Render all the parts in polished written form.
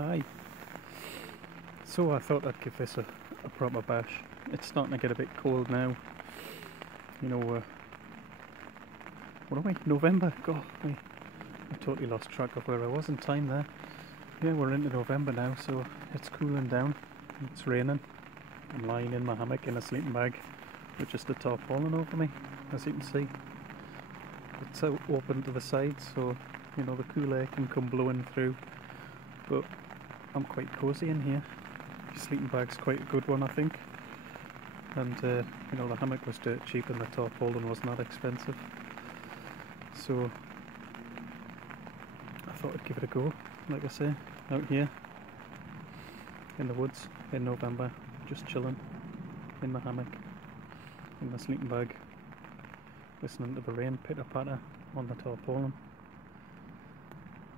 Hi. So I thought I'd give this a proper bash. It's starting to get a bit cold now. You know, what are we? November? God, I totally lost track of where I was in time there. Yeah, we're into November now, so it's cooling down. It's raining. I'm lying in my hammock in a sleeping bag with just a tarpaulin over me, as you can see. It's out open to the sides, so you know the cool air can come blowing through. But I'm quite cosy in here. The sleeping bag's quite a good one, I think. And you know, the hammock was dirt cheap and the tarpaulin was not expensive. So I thought I'd give it a go, like I say, out here in the woods in November, just chilling in my hammock, in my sleeping bag, listening to the rain pitter patter on the tarpaulin.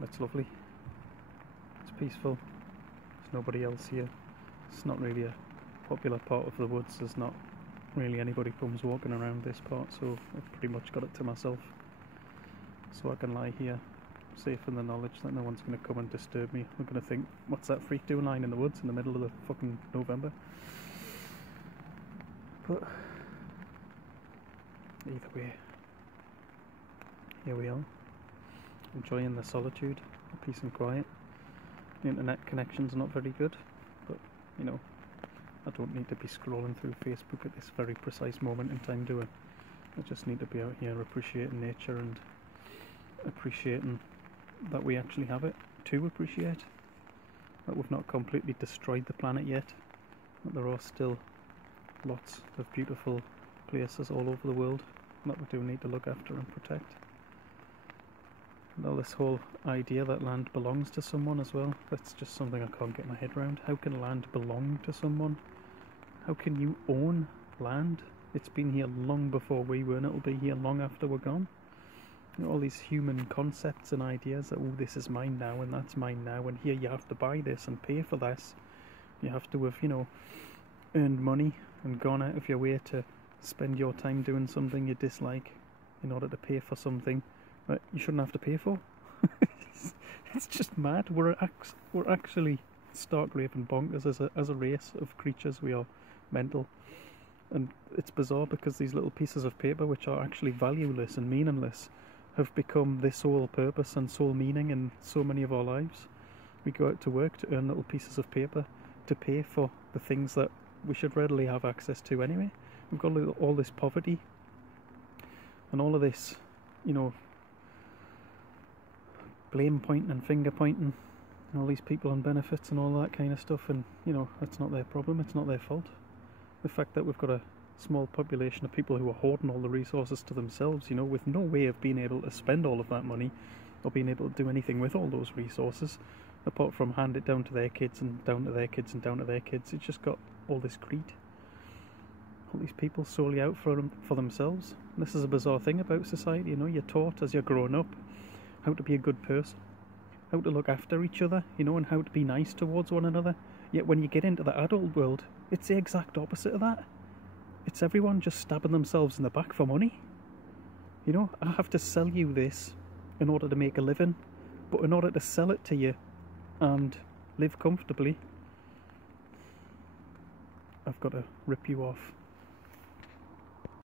It's lovely. It's peaceful. There's nobody else here. It's not really a popular part of the woods. There's not really anybody comes walking around this part, so I've pretty much got it to myself. So I can lie here, safe in the knowledge that no one's going to come and disturb me. I'm going to think, what's that freak doing lying in the woods in the middle of the fucking November? But either way, here we are, enjoying the solitude, the peace and quiet. The internet connection's not very good, but you know, I don't need to be scrolling through Facebook at this very precise moment in time, do I? I just need to be out here appreciating nature and appreciating that we actually have it to appreciate, that we've not completely destroyed the planet yet, that there are still lots of beautiful places all over the world that we do need to look after and protect. And all this whole idea that land belongs to someone as well, that's just something I can't get my head around. How can land belong to someone? How can you own land? It's been here long before we were, and it'll be here long after we're gone. You know, all these human concepts and ideas that, oh, this is mine now and that's mine now, and here you have to buy this and pay for this. You have to have, you know, earned money and gone out of your way to spend your time doing something you dislike in order to pay for something that you shouldn't have to pay for. It's just mad. We're actually stark raving bonkers as a race of creatures. We are mental, and it's bizarre because these little pieces of paper, which are actually valueless and meaningless, have become the sole purpose and sole meaning in so many of our lives. We go out to work to earn little pieces of paper to pay for the things that we should readily have access to anyway. We've got all this poverty and all of this, you know, blame pointing and finger pointing and all these people on benefits and all that kind of stuff, and you know, that's not their problem, it's not their fault. The fact that we've got a small population of people who are hoarding all the resources to themselves, you know, with no way of being able to spend all of that money or being able to do anything with all those resources apart from hand it down to their kids and down to their kids and down to their kids. It's just got all this greed, all these people solely out for themselves. And this is a bizarre thing about society, you know. You're taught as you're growing up how to be a good person, how to look after each other, you know, and how to be nice towards one another. Yet when you get into the adult world, it's the exact opposite of that. It's everyone just stabbing themselves in the back for money. You know, I have to sell you this in order to make a living, but in order to sell it to you and live comfortably, I've got to rip you off